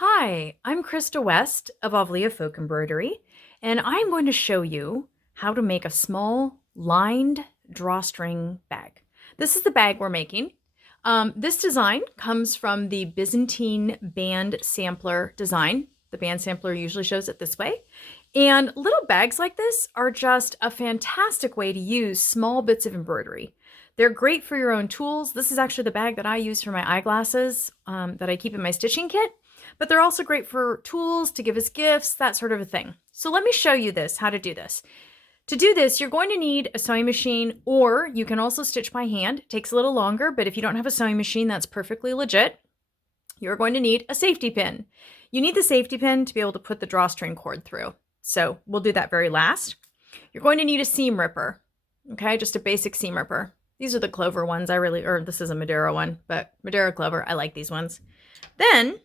Hi, I'm Krista West of Avlia Folk Embroidery, and I'm going to show you how to make a small lined drawstring bag. This is the bag we're making. This design comes from the Byzantine band sampler design. The band sampler usually shows it this way. And little bags like this are just a fantastic way to use small bits of embroidery. They're great for your own tools. This is actually the bag that I use for my eyeglasses that I keep in my stitching kit. But they're also great for tools, to give as gifts, that sort of a thing. So let me show you how to do this. To do this, you're going to need a sewing machine, or you can also stitch by hand. It takes a little longer, but if you don't have a sewing machine, that's perfectly legit. You're going to need a safety pin. You need the safety pin to be able to put the drawstring cord through. So we'll do that very last. You're going to need a seam ripper, okay? Just a basic seam ripper. These are the Clover ones. This is a Madeira one, but Madeira Clover, I like these ones. Then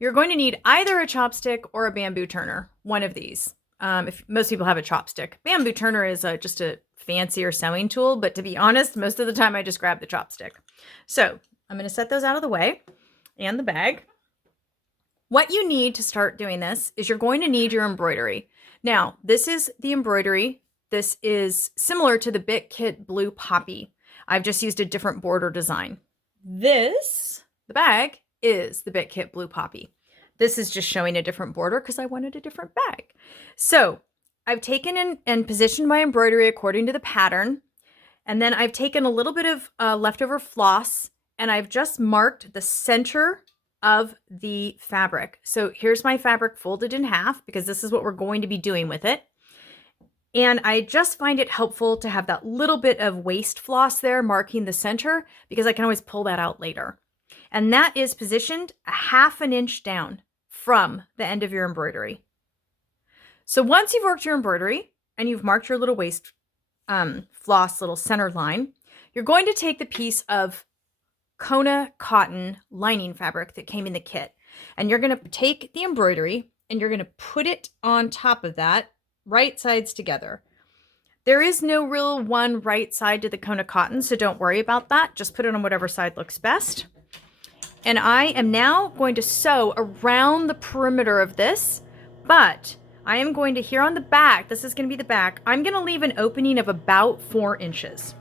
you're going to need either a chopstick or a bamboo turner, one of these. If most people have a chopstick. Bamboo turner is just a fancier sewing tool, but to be honest, most of the time I just grab the chopstick. So I'm going to set those out of the way and the bag. What you need to start doing this is you're going to need your embroidery. Now, this is the embroidery. This is similar to the BitKit Blue Poppy. I've just used a different border design. The bag, is the BitKit Blue Poppy. This is just showing a different border because I wanted a different bag. So I've taken and positioned my embroidery according to the pattern. And then I've taken a little bit of leftover floss and I've just marked the center of the fabric. So here's my fabric folded in half because this is what we're going to be doing with it. And I just find it helpful to have that little bit of waste floss there marking the center because I can always pull that out later. And that is positioned a ½ inch down from the end of your embroidery. So once you've worked your embroidery and you've marked your little waist floss little center line, you're going to take the piece of Kona cotton lining fabric that came in the kit. And you're going to take the embroidery and you're going to put it on top of that, right sides together. There is no real one right side to the Kona cotton, so don't worry about that. Just put it on whatever side looks best. And I am now going to sew around the perimeter of this, but I am going to, here on the back, this is going to be the back, I'm going to leave an opening of about 4 inches.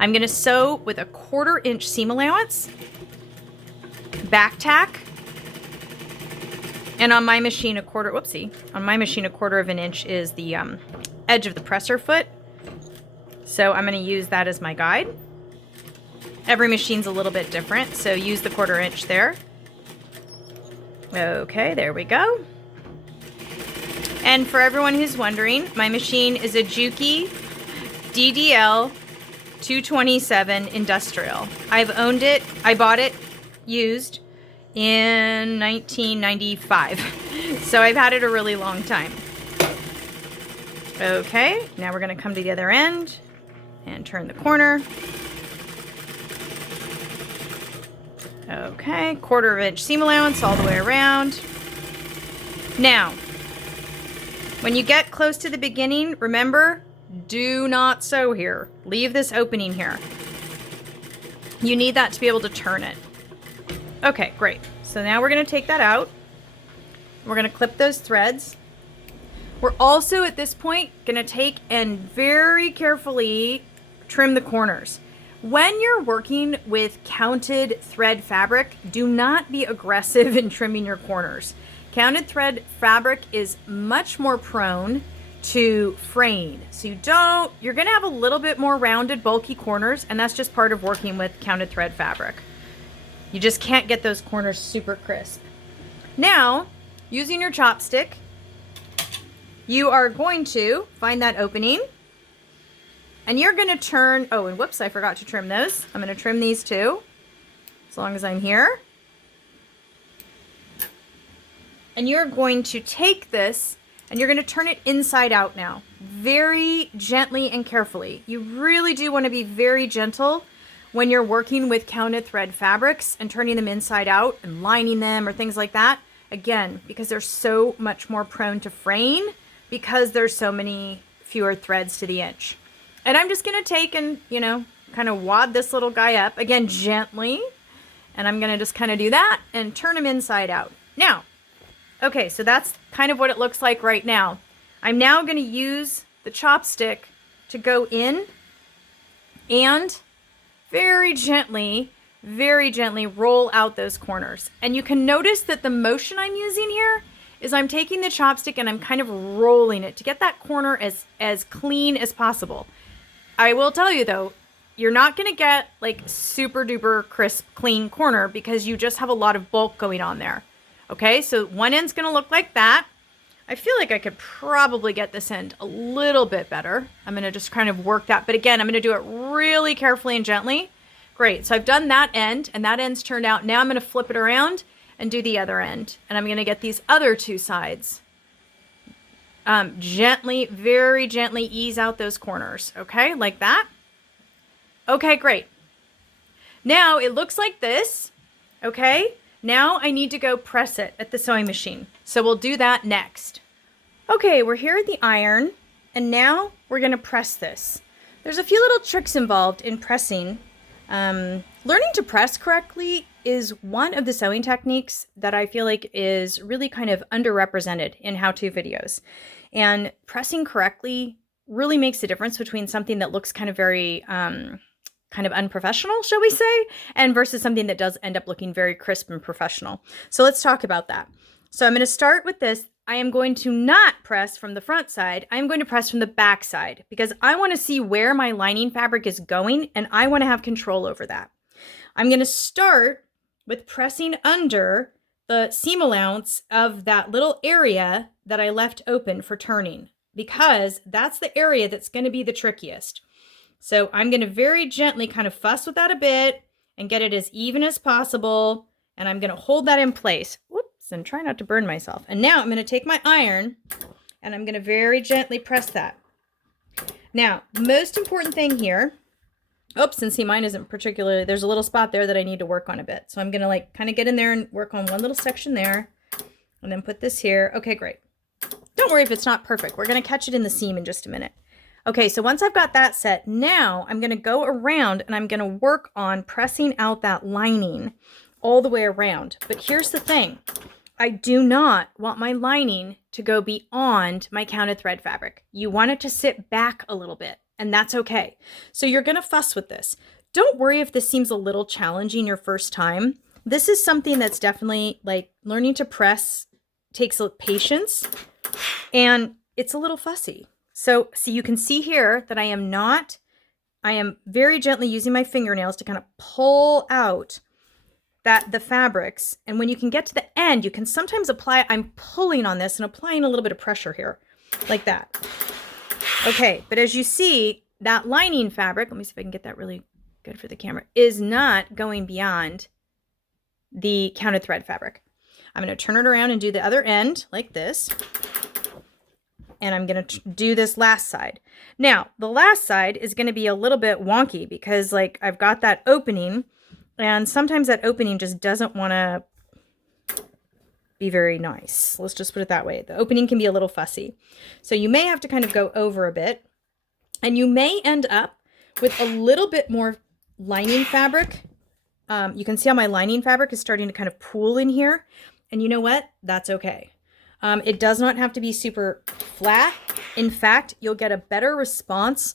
I'm going to sew with a 1/4 inch seam allowance, back tack, and on my machine a 1/4 of an inch is the edge of the presser foot. So I'm going to use that as my guide. Every machine's a little bit different, so use the 1/4 inch there. Okay, there we go. And for everyone who's wondering, my machine is a Juki DDL 227 Industrial. I've owned it, I bought it used in 1995. So I've had it a really long time. Okay, now we're gonna come to the other end and turn the corner. Okay, 1/4 inch seam allowance all the way around. Now, when you get close to the beginning, remember, do not sew here. Leave this opening here. You need that to be able to turn it. Okay, great. So now we're going to take that out. We're going to clip those threads. We're also at this point going to take and very carefully trim the corners. When you're working with counted thread fabric, do not be aggressive in trimming your corners. Counted thread fabric is much more prone to fraying. So you're gonna have a little bit more rounded, bulky corners, and that's just part of working with counted thread fabric. You just can't get those corners super crisp. Now, using your chopstick, you are going to find that opening. And you're going to turn, oh, and whoops, I forgot to trim those. I'm going to trim these too, as long as I'm here. And you're going to take this and you're going to turn it inside out now, very gently and carefully. You really do want to be very gentle when you're working with counted thread fabrics and turning them inside out and lining them or things like that. Again, because they're so much more prone to fraying because there's so many fewer threads to the inch. And I'm just going to take and, kind of wad this little guy up, again, gently. And I'm going to just kind of do that and turn them inside out. Now, okay, so that's kind of what it looks like right now. I'm now going to use the chopstick to go in and very gently roll out those corners. And you can notice that the motion I'm using here is I'm taking the chopstick and I'm kind of rolling it to get that corner as clean as possible. I will tell you though, you're not going to get like super duper crisp, clean corner because you just have a lot of bulk going on there. Okay, so one end's going to look like that. I feel like I could probably get this end a little bit better. I'm going to just kind of work that. But again, I'm going to do it really carefully and gently. Great. So I've done that end and that end's turned out. Now I'm going to flip it around and do the other end. And I'm going to get these other two sides. Gently, very gently ease out those corners. Okay, like that. Okay, great. Now it looks like this. Okay. Now I need to go press it at the sewing machine. So we'll do that next. Okay, we're here at the iron, and now we're gonna press this. There's a few little tricks involved in pressing. Learning to press correctly is one of the sewing techniques that I feel like is really kind of underrepresented in how-to videos. And pressing correctly really makes the difference between something that looks kind of very kind of unprofessional, shall we say, and versus something that does end up looking very crisp and professional. So let's talk about that. So I'm going to start with this. I am going to not press from the front side. I'm going to press from the back side because I want to see where my lining fabric is going and I want to have control over that. I'm going to start with pressing under the seam allowance of that little area that I left open for turning because that's the area that's going to be the trickiest. So I'm going to very gently kind of fuss with that a bit and get it as even as possible. And I'm going to hold that in place. Whoops, and try not to burn myself. And now I'm going to take my iron and I'm going to very gently press that. Now, most important thing here, oops, and see mine isn't particularly, there's a little spot there that I need to work on a bit. So I'm going to like kind of get in there and work on one little section there and then put this here. Okay, great. Don't worry if it's not perfect. We're going to catch it in the seam in just a minute. Okay, so once I've got that set, now I'm going to go around and I'm going to work on pressing out that lining all the way around. But here's the thing. I do not want my lining to go beyond my counted thread fabric. You want it to sit back a little bit, and that's okay. So you're going to fuss with this. Don't worry if this seems a little challenging your first time. This is something that's definitely like learning to press takes patience, and it's a little fussy. So you can see here that I am very gently using my fingernails to kind of pull out the fabrics. And when you can get to the end, you can sometimes apply, I'm pulling on this and applying a little bit of pressure here, like that. Okay, but as you see, that lining fabric, let me see if I can get that really good for the camera, is not going beyond the counted thread fabric. I'm going to turn it around and do the other end like this. And I'm going to do this last side. Now, the last side is going to be a little bit wonky because like I've got that opening and sometimes that opening just doesn't want to be very nice. Let's just put it that way. The opening can be a little fussy. So you may have to kind of go over a bit and you may end up with a little bit more lining fabric. You can see how my lining fabric is starting to kind of pool in here. And you know what? That's okay. It does not have to be super flat. In fact, you'll get a better response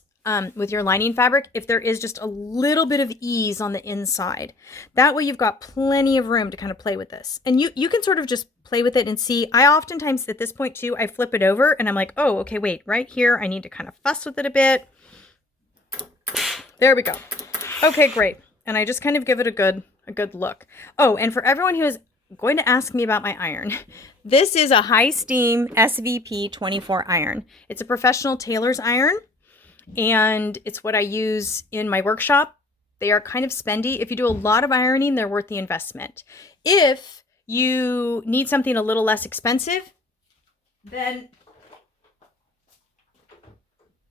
with your lining fabric if there is just a little bit of ease on the inside. That way you've got plenty of room to kind of play with this. And you can sort of just play with it and see. I oftentimes at this point too, I flip it over and I'm like, oh, okay, wait, right here, I need to kind of fuss with it a bit. There we go. Okay, great. And I just kind of give it a good look. Oh, and for everyone who is going to ask me about my iron, this is a high steam SVP 24 iron. It's a professional tailor's iron and it's what I use in my workshop. They are kind of spendy. If you do a lot of ironing, they're worth the investment. If you need something a little less expensive, then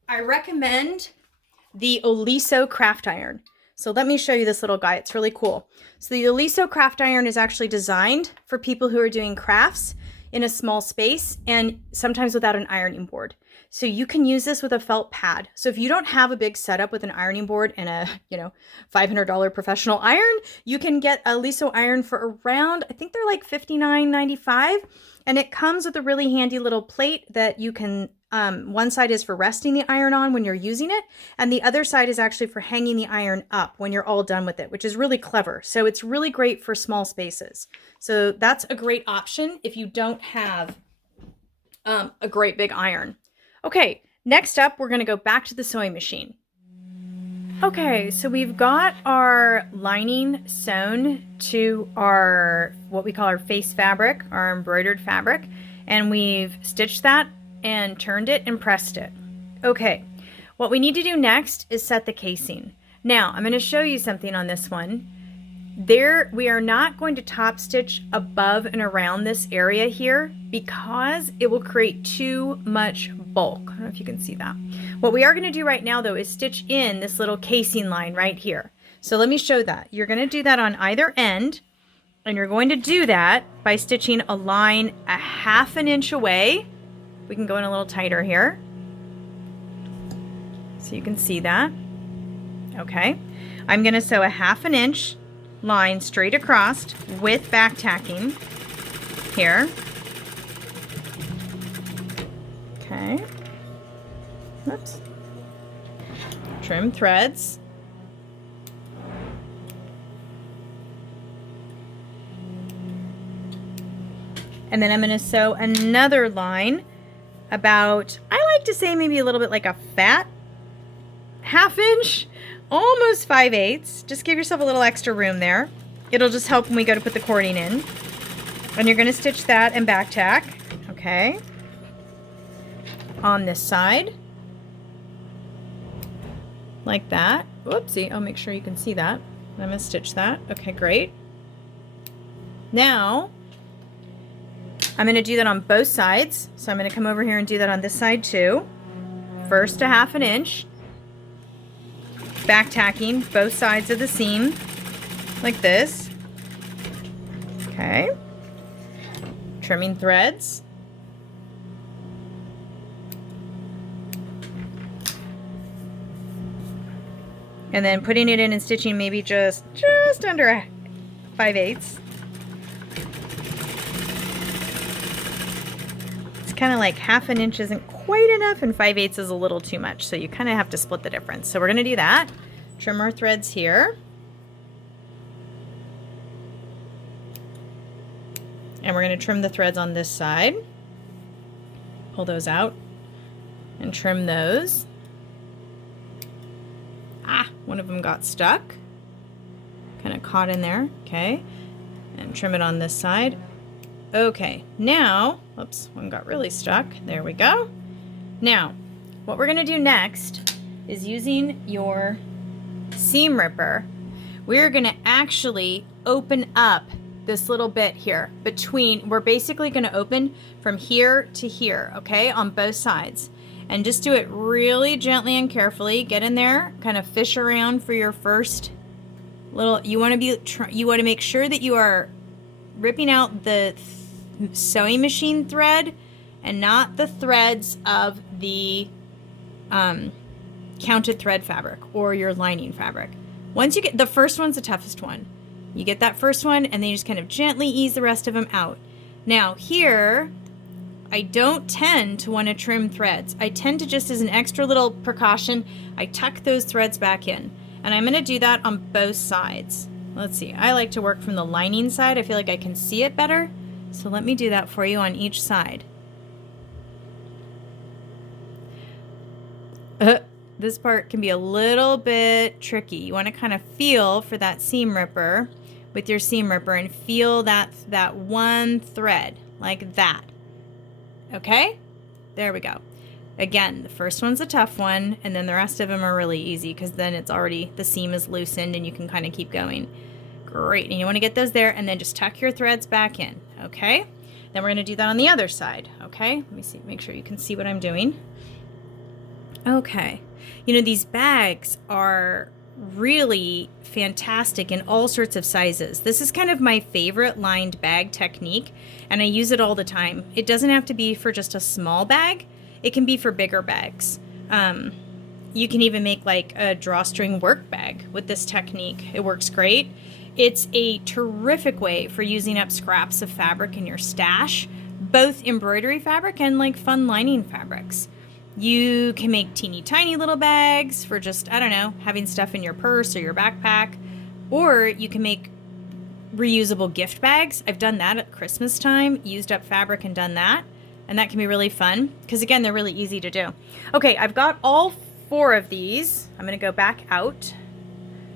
I recommend the Oliso craft iron. So let me show you this little guy. It's really cool. So the Oliso craft iron is actually designed for people who are doing crafts. in a small space and sometimes without an ironing board. So you can use this with a felt pad. So if you don't have a big setup with an ironing board and a, $500 professional iron, you can get a Liso iron for around, I think they're like $59.95. And it comes with a really handy little plate that you can, one side is for resting the iron on when you're using it, and the other side is actually for hanging the iron up when you're all done with it, which is really clever. So it's really great for small spaces. So that's a great option if you don't have a great big iron. Okay, next up, we're gonna go back to the sewing machine. Okay, so we've got our lining sewn to our, what we call our face fabric, our embroidered fabric, and we've stitched that and turned it and pressed it. Okay, what we need to do next is set the casing. Now, I'm gonna show you something on this one. We are not going to top stitch above and around this area here because it will create too much bulk. I don't know if you can see that. What we are going to do right now though is stitch in this little casing line right here. So let me show that. You're going to do that on either end, and you're going to do that by stitching a line a 1/2 inch away. We can go in a little tighter here so you can see that. Okay, I'm going to sew a 1/2 inch line straight across with back tacking here. Okay. Oops. Trim threads. And then I'm going to sew another line about, I like to say maybe a little bit like a fat 1/2 inch. Almost 5/8. Just give yourself a little extra room there. It'll just help when we go to put the cording in. And you're going to stitch that and back tack. Okay. On this side. Like that. Whoopsie. I'll make sure you can see that. I'm going to stitch that. Okay, great. Now, I'm going to do that on both sides. So I'm going to come over here and do that on this side too. First a 1/2 inch. Back tacking both sides of the seam like this. Okay. Trimming threads. And then putting it in and stitching maybe just under 5/8. It's kind of like 1/2 inch isn't quite enough and 5/8 is a little too much, so you kind of have to split the difference. So we're going to do that. Trim our threads here. And we're going to trim the threads on this side. Pull those out and trim those. Ah, one of them got stuck. Kind of caught in there. Okay. And trim it on this side. Okay, now, oops, one got really stuck. There we go. Now, what we're going to do next is using your seam ripper, we're going to actually open up this little bit here between, we're basically going to open from here to here, okay, on both sides. And just do it really gently and carefully. Get in there, kind of fish around for your first little, you want to make sure that you are ripping out the sewing machine thread and not the threads of the counted thread fabric or your lining fabric. Once you get, the first one's the toughest one. You get that first one and then you just kind of gently ease the rest of them out. Now here, I don't tend to want to trim threads. I tend to, just as an extra little precaution, I tuck those threads back in. And I'm going to do that on both sides. Let's see, I like to work from the lining side. I feel like I can see it better. So let me do that for you on each side. This part can be a little bit tricky. You want to kind of feel for that seam ripper with your seam ripper and feel that one thread like that. Okay, there we go. Again, the first one's a tough one, and then the rest of them are really easy because then it's already, the seam is loosened and you can kind of keep going. Great, and you want to get those there and then just tuck your threads back in, okay? Then we're going to do that on the other side, okay? Let me see, make sure you can see what I'm doing. Okay, you know, these bags are really fantastic in all sorts of sizes. This is kind of my favorite lined bag technique, and I use it all the time. It doesn't have to be for just a small bag. It can be for bigger bags. You can even make like a drawstring work bag with this technique. It works great. It's a terrific way for using up scraps of fabric in your stash, both embroidery fabric and like fun lining fabrics. You can make teeny tiny little bags for just, I don't know, having stuff in your purse or your backpack. Or you can make reusable gift bags. I've done that at Christmas time, used up fabric and done that. And that can be really fun because, again, they're really easy to do. Okay, I've got all 4 of these. I'm going to go back out.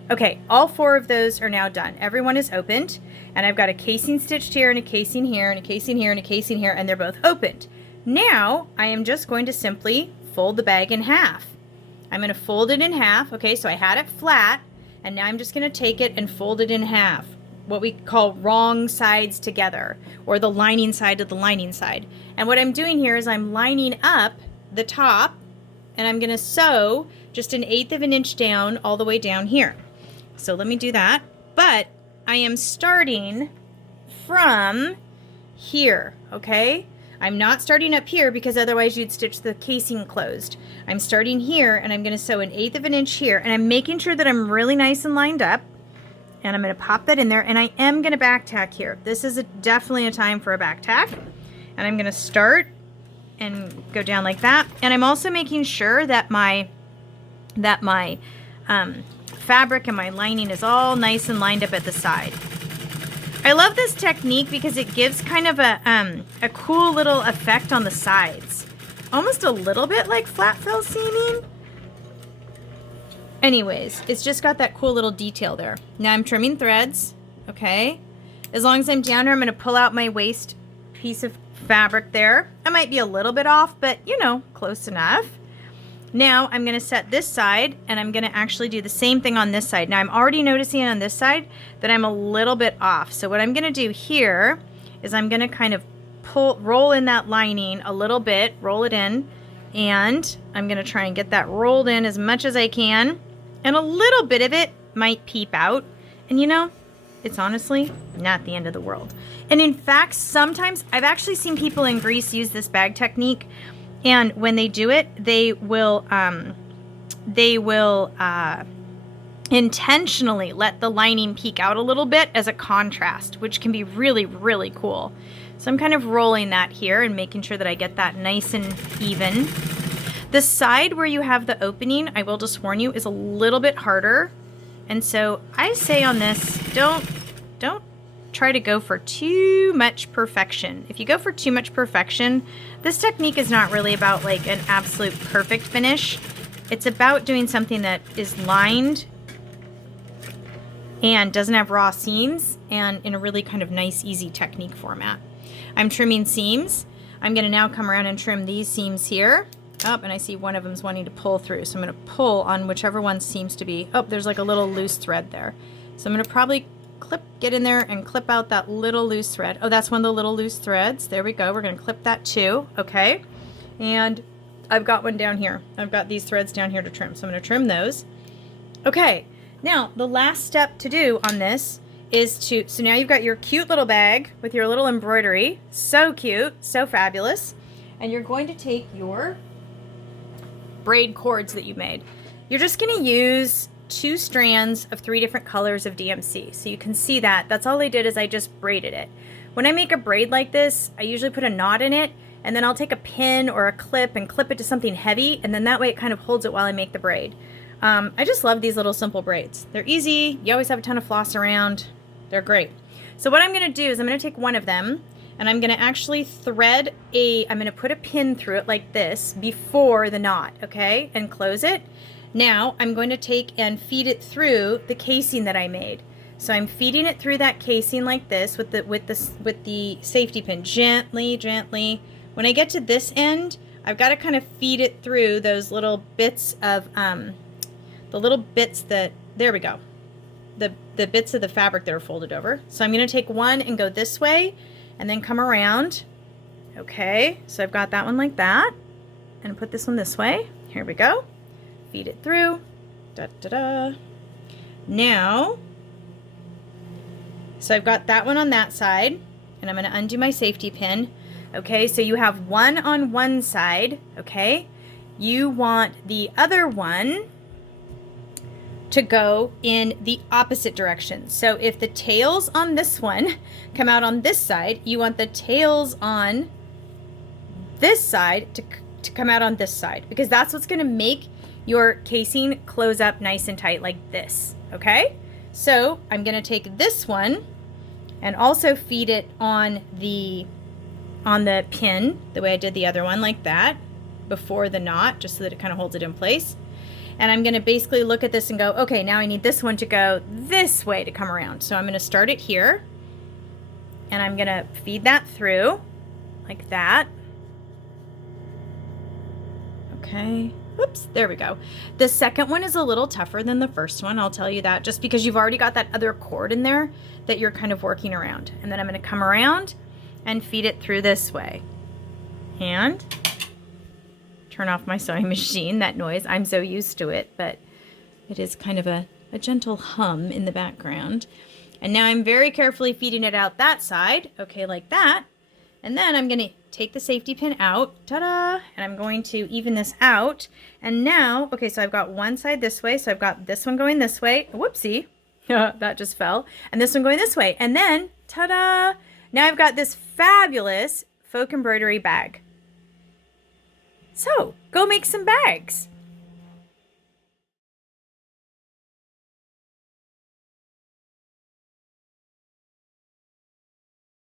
Okay, all 4 of those are now done. Everyone is opened. And I've got a casing stitched here and a casing here and a casing here and a casing here, and they're both opened. Now, I am just going to simply fold the bag in half. I'm going to fold it in half. Okay, so I had it flat, and now I'm just going to take it and fold it in half, what we call wrong sides together, or the lining side to the lining side. And what I'm doing here is I'm lining up the top, and I'm going to sew just 1/8 of an inch down all the way down here. So let me do that. But I am starting from here, okay? I'm not starting up here because otherwise you'd stitch the casing closed. I'm starting here, and I'm going to sew 1/8 of an inch here, and I'm making sure that I'm really nice and lined up, and I'm going to pop that in there, and I am going to back tack here. This is definitely a time for a back tack, and I'm going to start and go down like that, and I'm also making sure that my fabric and my lining is all nice and lined up at the side. I love this technique because it gives kind of a cool little effect on the sides. Almost a little bit like flat frill seaming. Anyways, it's just got that cool little detail there. Now I'm trimming threads, okay? As long as I'm down here, I'm going to pull out my waist piece of fabric there. I might be a little bit off, but you know, close enough. Now I'm going to set this side, and I'm going to actually do the same thing on this side. Now I'm already noticing on this side that I'm a little bit off. So what I'm going to do here is I'm going to kind of roll in that lining a little bit, roll it in, and I'm going to try and get that rolled in as much as I can. And a little bit of it might peep out. And you know, it's honestly not the end of the world. And in fact, sometimes I've actually seen people in Greece use this bag technique. And when they do it, they will intentionally let the lining peek out a little bit as a contrast, which can be really, really cool. So I'm kind of rolling that here and making sure that I get that nice and even. The side where you have the opening, I will just warn you, is a little bit harder. And so I say on this, don't try to go for too much perfection. If you go for too much perfection, this technique is not really about like an absolute perfect finish. It's about doing something that is lined and doesn't have raw seams and in a really kind of nice, easy technique format. I'm trimming seams. I'm going to now come around and trim these seams here. Oh, and I see one of them's wanting to pull through. So I'm going to pull on whichever one seems to be. Oh, there's like a little loose thread there. So I'm going to probably get in there and clip out that little loose thread. Oh, that's one of the little loose threads. There we go. We're going to clip that too. Okay. And I've got one down here. I've got these threads down here to trim. So I'm going to trim those. Okay. Now, the last step to do on this is so now you've got your cute little bag with your little embroidery. So cute. So fabulous. And you're going to take your braid cords that you made. You're just going to use 2 strands of 3 different colors of DMC. So you can see that. That's all I did is I just braided it. When I make a braid like this, I usually put a knot in it, and then I'll take a pin or a clip and clip it to something heavy, and then that way it kind of holds it while I make the braid. I just love these little simple braids. They're easy. You always have a ton of floss around. They're great. So what I'm going to do is I'm going to take one of them, and I'm going to actually thread I'm going to put a pin through it like this before the knot, okay, and close it. Now I'm going to take and feed it through the casing that I made. So I'm feeding it through that casing like this with the safety pin, gently, gently. When I get to this end, I've got to kind of feed it through those little bits of there we go, the bits of the fabric that are folded over. So I'm going to take one and go this way, and then come around. Okay, so I've got that one like that, and put this one this way. Here we go. Feed it through. Da, da, da. Now, so I've got that one on that side, and I'm going to undo my safety pin. Okay, so you have one on one side, okay? You want the other one to go in the opposite direction. So if the tails on this one come out on this side, you want the tails on this side to come out on this side, because that's what's going to make your casing close up nice and tight like this, okay? So I'm going to take this one and also feed it on the pin the way I did the other one, like that, before the knot, just so that it kind of holds it in place. And I'm going to basically look at this and go, okay, now I need this one to go this way to come around. So I'm going to start it here, and I'm going to feed that through like that. Okay, whoops, there we go. The second one is a little tougher than the first one, I'll tell you that, just because you've already got that other cord in there that you're kind of working around. And then I'm going to come around and feed it through this way. And turn off my sewing machine, that noise. I'm so used to it, but it is kind of a gentle hum in the background. And now I'm very carefully feeding it out that side, okay, like that. And then I'm going to take the safety pin out, ta-da, and I'm going to even this out. And now, okay, so I've got one side this way, so I've got this one going this way. Whoopsie, that just fell. And this one going this way. And then, ta-da, now I've got this fabulous folk embroidery bag. So, go make some bags.